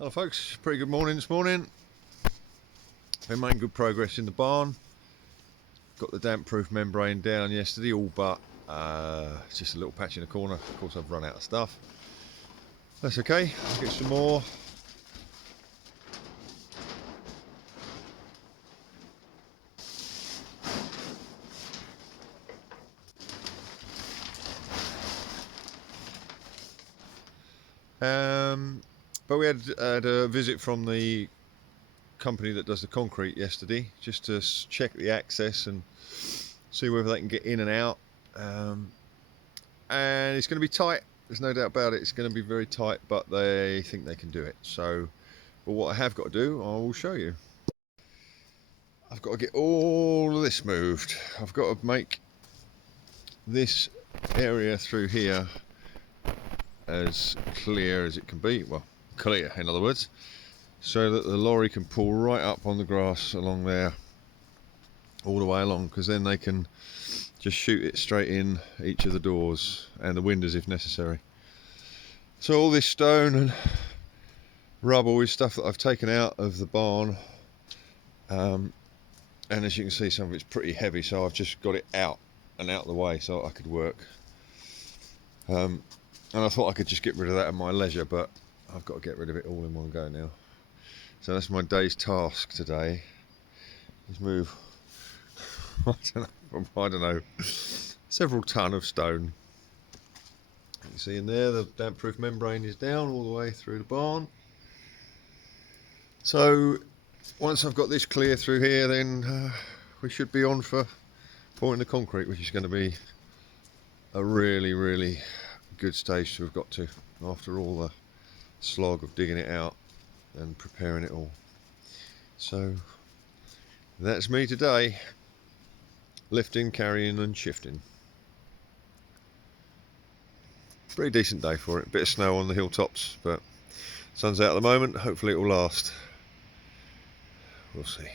Hello folks, pretty good morning this morning. Been making good progress in the barn. Got the damp proof membrane down yesterday, all but just a little patch in the corner. Of course I've run out of stuff. That's okay, I'll get some more. But we had a visit from the company that does the concrete yesterday, just to check the access and see whether they can get in and out. And it's going to be tight, there's no doubt about it. It's going to be very tight, but they think they can do it. So, but what I have got to do, I will show you. I've got to get all of this moved. I've got to make this area through here as clear as it can be, well, clear in other words, so that the lorry can pull right up on the grass along there all the way along, because then they can just shoot it straight in each of the doors and the windows if necessary. So all this stone and rubble is stuff that I've taken out of the barn, and as you can see, some of it's pretty heavy, so I've just got it out and out of the way so I could work. And I thought I could just get rid of that at my leisure, but I've got to get rid of it all in one go now. So that's my day's task today, is move I don't know, several ton of stone. You can see in there the damp proof membrane is down all the way through the barn. So once I've got this clear through here, then we should be on for pouring the concrete, which is going to be a really good stage to have got to after all the slog of digging it out and preparing it all. So that's me today, lifting, carrying and shifting. Pretty decent day for it. Bit of snow on the hilltops, but sun's out at the moment. Hopefully it will last. We'll see.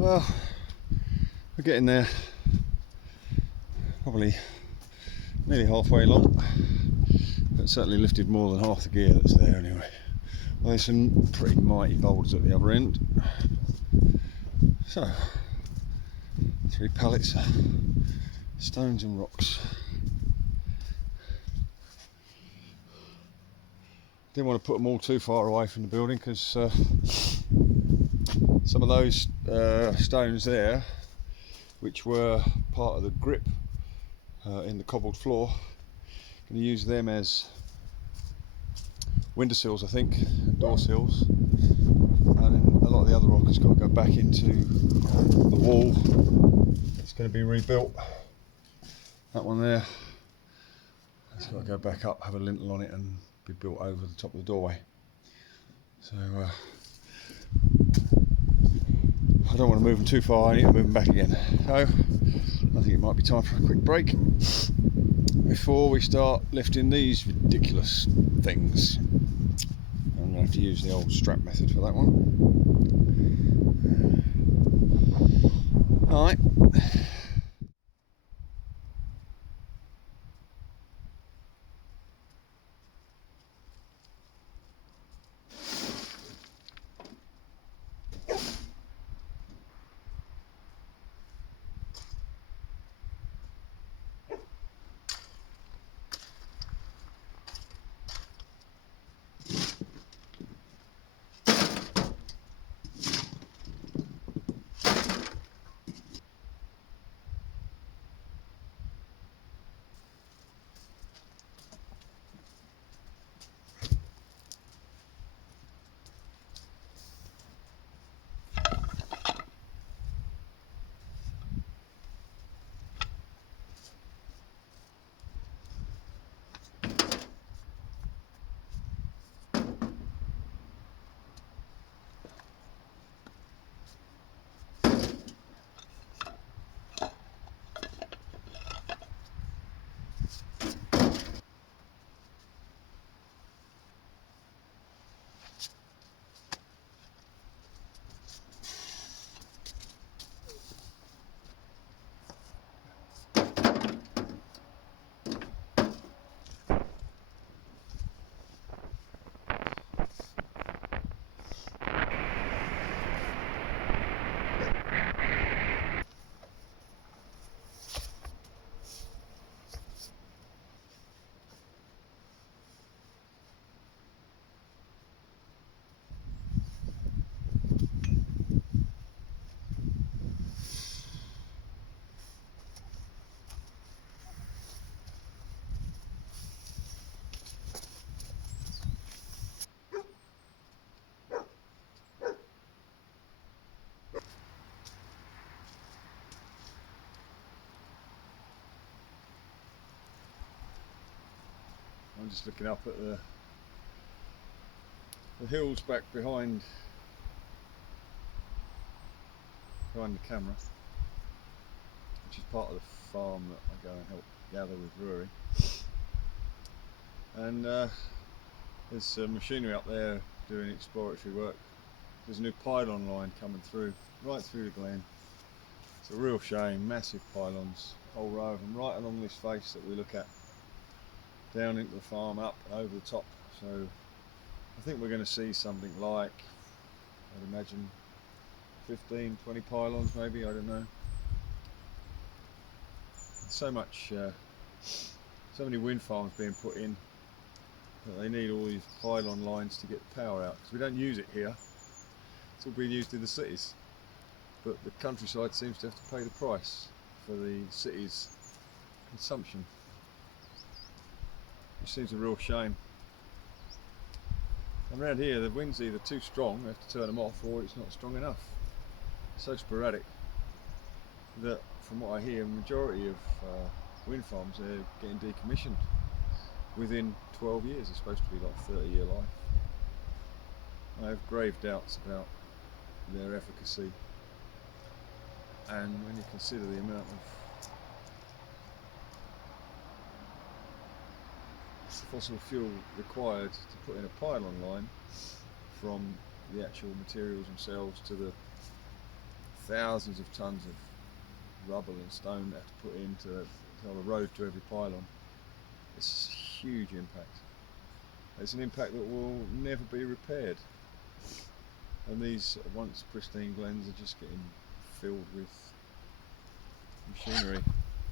Well, we're getting there. Probably nearly halfway along. But certainly lifted more than half the gear that's there anyway. Well, there's some pretty mighty boulders at the other end. So, 3 pallets of stones and rocks. Didn't want to put them all too far away from the building because some of those stones there, which were part of the grip in the cobbled floor, going to use them as windowsills, I think, and door sills. And then a lot of the other rock has got to go back into the wall. It's going to be rebuilt. That one there, it's got to go back up, have a lintel on it, and be built over the top of the doorway. So I don't want to move them too far. I need to move them back again. So I think it might be time for a quick break before we start lifting these ridiculous things. I'm going to have to use the old strap method for that one. Alright. I'm just looking up at the hills back behind the camera, which is part of the farm that I go and help gather with Rory. And there's machinery up there doing exploratory work. There's a new pylon line coming through, right through the glen. It's a real shame, massive pylons, whole row of them right along this face that we look at, down into the farm, up and over the top. So I think we're going to see something like, I'd imagine 15, 20 pylons maybe, I don't know. So many wind farms being put in that they need all these pylon lines to get the power out, because we don't use it here. It's all being used in the cities, but the countryside seems to have to pay the price for the city's consumption, which seems a real shame. And around here the wind's either too strong, we have to turn them off, or it's not strong enough. It's so sporadic that, from what I hear, the majority of wind farms are getting decommissioned within 12 years. It's supposed to be like 30-year life. I have grave doubts about their efficacy, and when you consider the amount of fossil fuel required to put in a pylon line, from the actual materials themselves to the thousands of tons of rubble and stone they have to put in to tell the road to every pylon. It's a huge impact. It's an impact that will never be repaired. And these once pristine glens are just getting filled with machinery,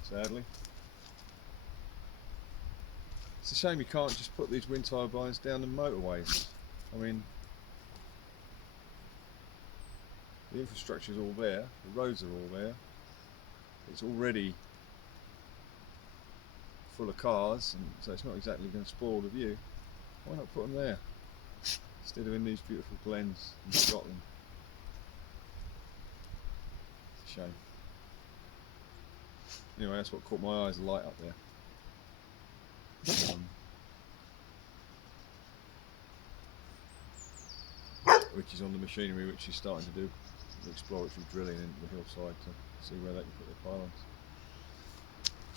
sadly. It's a shame you can't just put these wind turbines down the motorways. I mean, the infrastructure is all there, the roads are all there, it's already full of cars, and so it's not exactly going to spoil the view. Why not put them there instead of in these beautiful glens in Scotland? It's a shame. Anyway, that's what caught my eye, is the light up there. Which is on the machinery which is starting to do exploratory drilling into the hillside to see where they can put their pylons.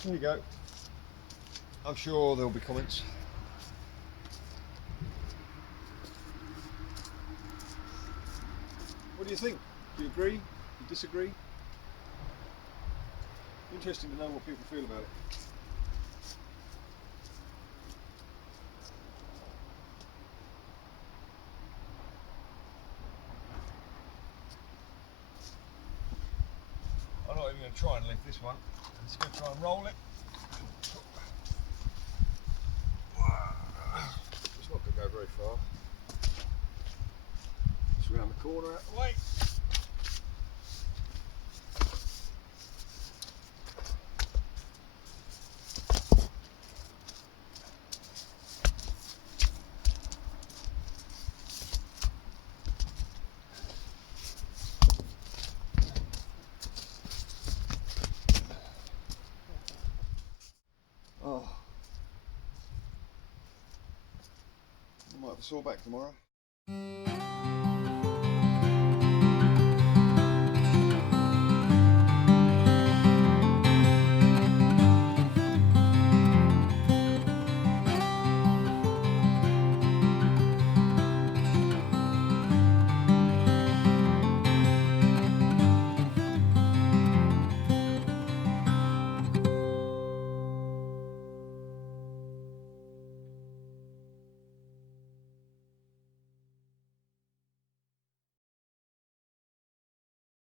There you go. I'm sure there'll be comments. What do you think? Do you agree? Do you disagree? Interesting to know what people feel about it. I'm not even going to try and lift this one. I'm just going to try and roll it. It's not going to go very far. Just round the corner out the way. Oh, I might have a saw back tomorrow.